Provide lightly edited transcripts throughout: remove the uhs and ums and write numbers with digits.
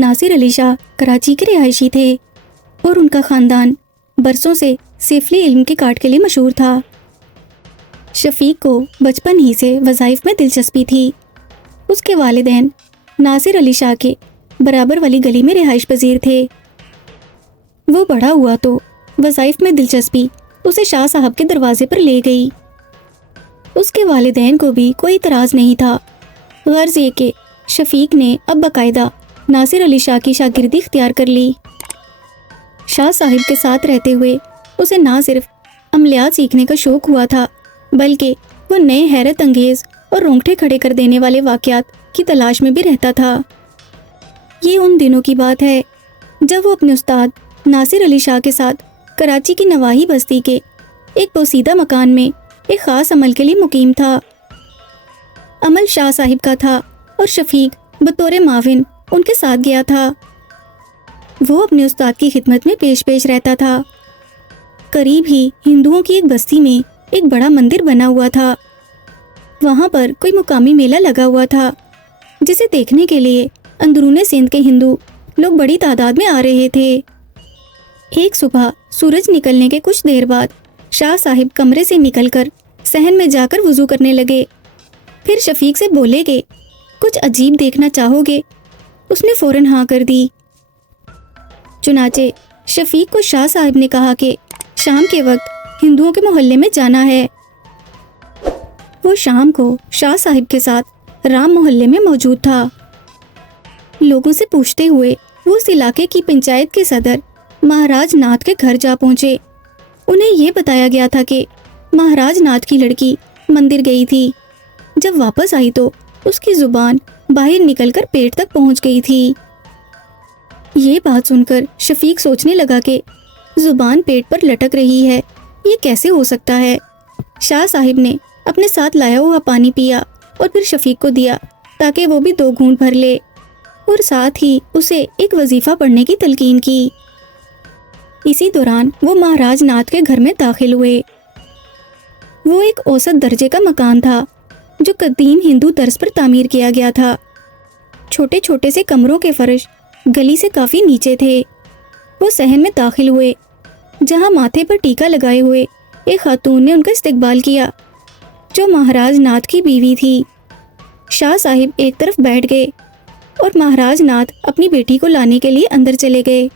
ناصر علی شاہ کراچی کے رہائشی تھے اور ان کا خاندان برسوں سے سیفلی علم کے کاٹ کے لیے مشہور تھا۔ شفیق کو بچپن ہی سے وظائف میں دلچسپی تھی۔ اس کے والدین ناصر علی شاہ کے برابر والی گلی میں رہائش پذیر تھے۔ وہ بڑا ہوا تو وظائف میں دلچسپی اسے شاہ صاحب کے دروازے پر لے گئی۔ اس کے والدین کو بھی کوئی اعتراض نہیں تھا، غرض یہ کہ شفیق نے اب باقاعدہ ناصر علی شاہ کی شاگردی اختیار کر لی۔ شاہ صاحب کے ساتھ رہتے ہوئے اسے نہ صرف عملیات سیکھنے کا شوق ہوا تھا، بلکہ وہ نئے حیرت انگیز اور رونگٹے کھڑے کر دینے والے واقعات کی تلاش میں بھی رہتا تھا۔ یہ ان دنوں کی بات ہے جب وہ اپنے استاد ناصر علی شاہ کے ساتھ کراچی کی نواحی بستی کے ایک پوسیدہ مکان میں ایک خاص عمل کے لیے مقیم تھا۔ عمل شاہ صاحب کا تھا اور شفیق بطور معاون ان کے ساتھ گیا تھا۔ وہ اپنے استاد کی خدمت میں پیش رہتا تھا۔ قریب ہی ہندوؤں کی ایک بستی میں ایک بڑا مندر بنا ہوا تھا۔ وہاں پر کوئی مقامی میلہ لگا ہوا تھا جسے دیکھنے کے لیے اندرون سندھ کے ہندو لوگ بڑی تعداد میں آ رہے تھے۔ ایک صبح سورج نکلنے کے کچھ دیر بعد شاہ صاحب کمرے سے نکل کر صحن میں جا کر وضو کرنے لگے۔ پھر شفیق سے بولے کہ کچھ عجیب دیکھنا چاہو گے؟ اس نے فوراً ہاں کر دی۔ چنانچہ شفیق کو شاہ صاحب نے کہا کہ شام کے وقت ہندوؤں کے محلے میں جانا ہے۔ وہ شام کو شاہ صاحب کے ساتھ رام محلے میں موجود تھا۔ لوگوں سے پوچھتے ہوئے وہ اس علاقے کی پنچایت کے صدر مہاراج ناتھ کے گھر جا پہنچے۔ انہیں یہ بتایا گیا تھا کہ مہاراج ناتھ کی لڑکی مندر گئی تھی۔ جب واپس آئی تو اس کی زبان باہر نکل کر پیٹ تک پہنچ گئی تھی۔ یہ بات سن کر شفیق سوچنے لگا کہ زبان پیٹ پر لٹک رہی ہے، یہ کیسے ہو سکتا ہے؟ شاہ صاحب نے اپنے ساتھ لایا ہوا پانی پیا اور پھر شفیق کو دیا تاکہ وہ بھی 2 گھونٹ بھر لے، اور ساتھ ہی اسے ایک وظیفہ پڑھنے کی تلقین کی۔ اسی دوران وہ مہاراج ناتھ کے گھر میں داخل ہوئے۔ وہ ایک اوسط درجے کا مکان تھا جو قدیم ہندو طرز پر تعمیر کیا گیا تھا۔ چھوٹے چھوٹے سے کمروں کے فرش گلی سے کافی نیچے تھے۔ وہ صحن میں داخل ہوئے جہاں ماتھے پر ٹیکا لگائے ہوئے ایک خاتون نے ان کا استقبال کیا جو مہاراج ناتھ کی بیوی تھی۔ شاہ صاحب ایک طرف بیٹھ گئے اور مہاراج ناتھ اپنی بیٹی کو لانے کے لیے اندر چلے گئے۔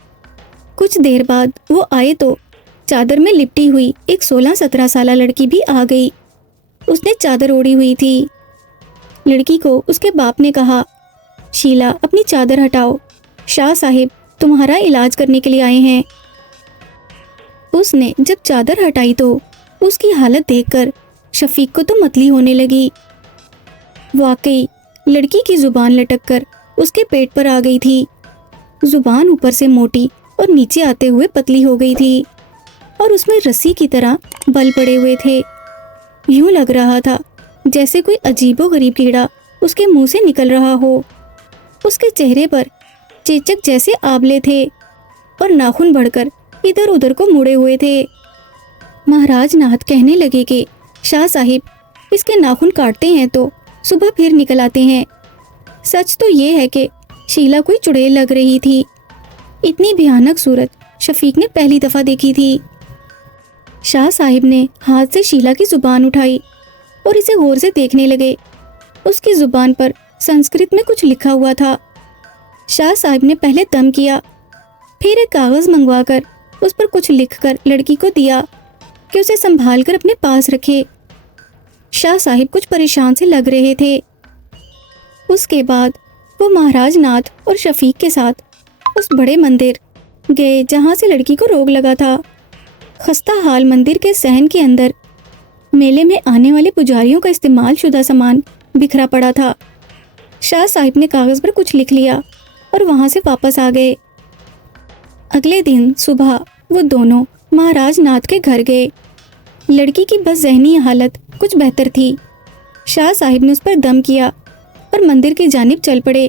کچھ دیر بعد وہ آئے تو چادر میں لپٹی ہوئی ایک 16-17 سالہ لڑکی بھی آ گئی۔ اس نے چادر اوڑھی ہوئی تھی۔ لڑکی کو اس کے باپ نے کہا، شیلا اپنی چادر ہٹاؤ، شاہ صاحب تمہارا علاج کرنے کے لیے آئے ہیں۔ اس نے جب چادر ہٹائی تو اس کی حالت دیکھ کر شفیق کو تو متلی ہونے لگی۔ واقعی لڑکی کی زبان لٹک کر اس کے پیٹ پر آ گئی تھی۔ زبان اوپر سے موٹی اور نیچے آتے ہوئے پتلی ہو گئی تھی اور اس میں رسی کی طرح بل پڑے ہوئے تھے۔ یوں لگ رہا تھا جیسے کوئی عجیب و غریب کیڑا اس کے منہ سے نکل رہا ہو۔ اس کے چہرے پر چیچک جیسے آبلے تھے اور ناخن بڑھ کر ادھر ادھر کو مڑے ہوئے تھے۔ مہاراج ناتھ کہنے لگے کہ شاہ صاحب اس کے ناخن کاٹتے ہیں تو صبح پھر نکل آتے ہیں۔ سچ تو یہ ہے کہ شیلا کوئی چڑیل لگ رہی تھی۔ اتنی بھیانک صورت شفیق نے پہلی دفعہ دیکھی تھی۔ شاہ صاحب نے ہاتھ سے شیلا کی زبان اٹھائی اور اسے غور سے دیکھنے لگے۔ اس کی زبان پر سنسکرت میں کچھ لکھا ہوا تھا۔ شاہ صاحب نے پہلے دم کیا، پھر ایک کاغذ منگوا کر اس پر کچھ لکھ کر لڑکی کو دیا کہ اسے سنبھال کر اپنے پاس رکھے۔ شاہ صاحب کچھ پریشان سے لگ رہے تھے۔ اس کے بعد وہ مہاراج ناتھ اور شفیق کے ساتھ اس بڑے مندر گئے جہاں سے لڑکی کو روگ لگا تھا۔ خستہ حال مندر کے صحن کے اندر میلے میں آنے والے پجاریوں کا استعمال شدہ سامان بکھرا پڑا تھا۔ شاہ صاحب نے کاغذ پر کچھ لکھ لیا اور وہاں سے واپس آ گئے۔ اگلے دن صبح وہ دونوں مہاراج ناتھ کے گھر گئے۔ لڑکی کی بس ذہنی حالت کچھ بہتر تھی۔ شاہ صاحب نے اس پر دم کیا اور مندر کی جانب چل پڑے۔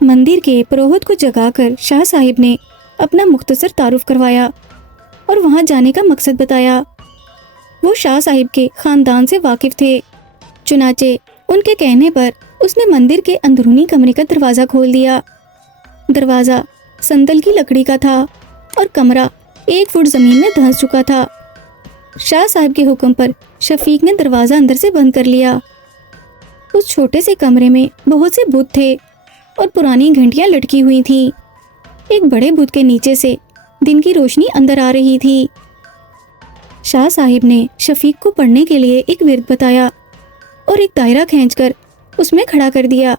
مندر کے پروہت کو جگا کر شاہ صاحب نے اپنا مختصر تعارف کروایا اور وہاں جانے کا مقصد بتایا۔ وہ شاہ صاحب کے خاندان سے واقف تھے، چنانچہ ان کے کہنے پر اس نے مندر کے اندرونی کمرے کا دروازہ کھول دیا۔ دروازہ سندل کی لکڑی کا تھا اور کمرہ 1 فٹ زمین میں دھنس چکا تھا۔ شاہ صاحب کے حکم پر شفیق نے دروازہ اندر سے بند کر لیا۔ اس چھوٹے سے کمرے میں بہت سے بت تھے اور پرانی گھنٹیاں لٹکی ہوئی تھیں۔ ایک بڑے بت کے نیچے سے دن کی روشنی اندر آ رہی تھی۔ شاہ صاحب نے شفیق کو پڑھنے کے لیے ایک ورد بتایا اور ایک دائرہ کھینچ کر اس میں کھڑا کر دیا،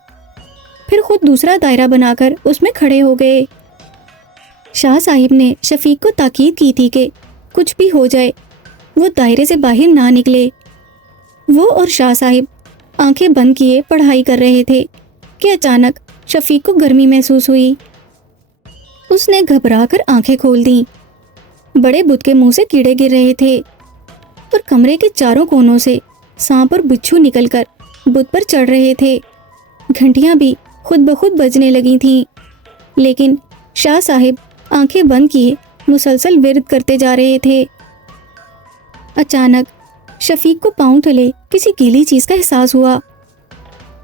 پھر خود دوسرا دائرہ بنا کر اس میں کھڑے ہو گئے۔ شاہ صاحب نے شفیق کو تاکید کی تھی کہ کچھ بھی ہو جائے وہ دائرے سے باہر نہ نکلے۔ وہ اور شاہ صاحب آنکھیں بند کیے پڑھائی کر رہے تھے کہ اچانک شفیق کو گرمی محسوس ہوئی۔ اس نے گھبرا کر آنکھیں کھول دیں۔ بڑے بت کے منہ سے کیڑے گر رہے تھے اور کمرے کے چاروں کونوں سے سانپ اور بچھو نکل کر بت پر چڑھ رہے تھے۔ گھنٹیاں بھی خود بخود بجنے لگی تھیں، لیکن شاہ صاحب آنکھیں بند کیے مسلسل ورد کرتے جا رہے تھے۔ اچانک شفیق کو پاؤں تلے کسی گیلی چیز کا احساس ہوا۔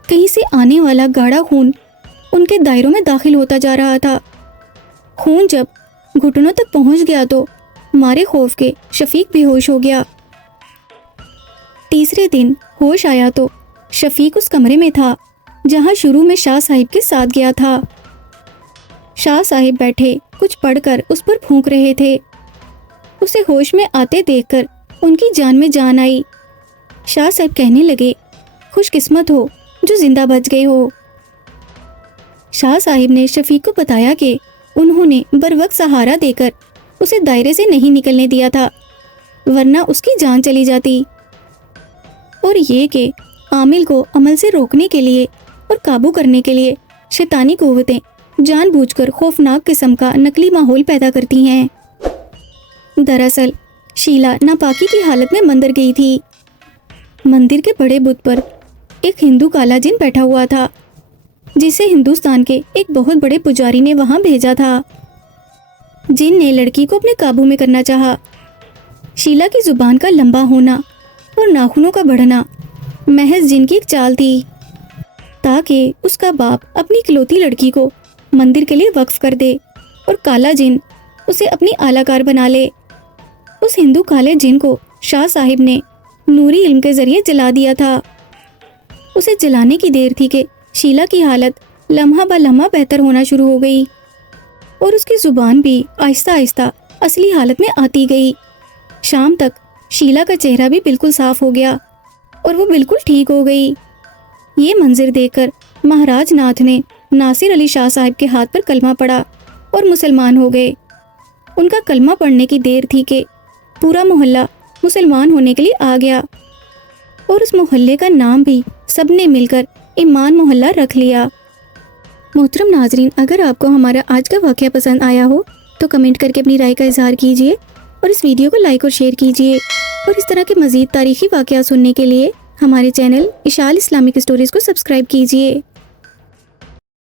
کہیں سے آنے والا گاڑھا خون ان کے دائروں میں داخل ہوتا جا رہا تھا۔ خون جب گھٹنوں تک پہنچ گیا تو مارے خوف کے شفیق بے ہوش ہو گیا۔ تیسرے دن ہوش آیا تو شفیق اس کمرے میں تھا جہاں شروع میں شاہ صاحب کے ساتھ گیا تھا۔ شاہ صاحب بیٹھے کچھ پڑھ کر اس پر پھونک رہے تھے۔ اسے ہوش میں آتے دیکھ کر ان کی جان میں جان آئی۔ شاہ صاحب کہنے لگے، خوش قسمت ہو جو زندہ بچ گئے ہو۔ شاہ صاحب نے شفیق کو بتایا کہ انہوں نے بروقت سہارا دے کر اسے دائرے سے نہیں نکلنے دیا تھا، ورنہ اس کی جان چلی جاتی، اور یہ کہ عامل کو عمل سے روکنے کے لیے اور قابو کرنے کے لیے شیطانی قوتیں جان بوجھ کر خوفناک قسم کا نقلی ماحول پیدا کرتی ہیں۔ دراصل شیلا ناپاکی کی حالت میں مندر گئی تھی۔ مندر کے بڑے بت پر ایک ہندو کالا جن بیٹھا ہوا تھا جسے ہندوستان کے ایک بہت بڑے پجاری نے وہاں بھیجا تھا۔ جن نے لڑکی کو اپنے قابو میں کرنا چاہا۔ شیلا کی زبان کا لمبا ہونا اور ناخنوں کا بڑھنا محض جن کی ایک چال تھی تاکہ اس کا باپ اپنی اکلوتی لڑکی کو مندر کے لیے وقف کر دے اور کالا جن اسے اپنی اعلی کار بنا لے۔ اس ہندو کالے جن کو شاہ صاحب نے نوری علم کے ذریعے جلا دیا تھا۔ اسے جلانے کی دیر تھی کہ شیلا کی حالت لمحہ بہ لمحہ بہتر ہونا شروع ہو گئی اور اس کی زبان بھی آہستہ آہستہ اصلی حالت میں آتی گئی۔ شام تک شیلا کا چہرہ بھی بالکل صاف ہو گیا اور وہ بالکل ٹھیک ہو گئی۔ یہ منظر دیکھ کر مہاراج ناتھ نے ناصر علی شاہ صاحب کے ہاتھ پر کلمہ پڑھا اور مسلمان ہو گئے۔ ان کا کلمہ پڑھنے کی دیر تھی کہ پورا محلہ مسلمان ہونے کے لیے آ گیا اور اس محلے کا نام بھی سب نے مل کر ایمان محلہ رکھ لیا۔ محترم ناظرین، اگر آپ کو ہمارا آج کا واقعہ پسند آیا ہو تو کمنٹ کر کے اپنی رائے کا اظہار کیجیے اور اس ویڈیو کو لائک اور شیئر کیجیے، اور اس طرح کے مزید تاریخی واقعات سننے کے لیے ہمارے چینل اشال اسلامک اسٹوریز کو سبسکرائب کیجیے۔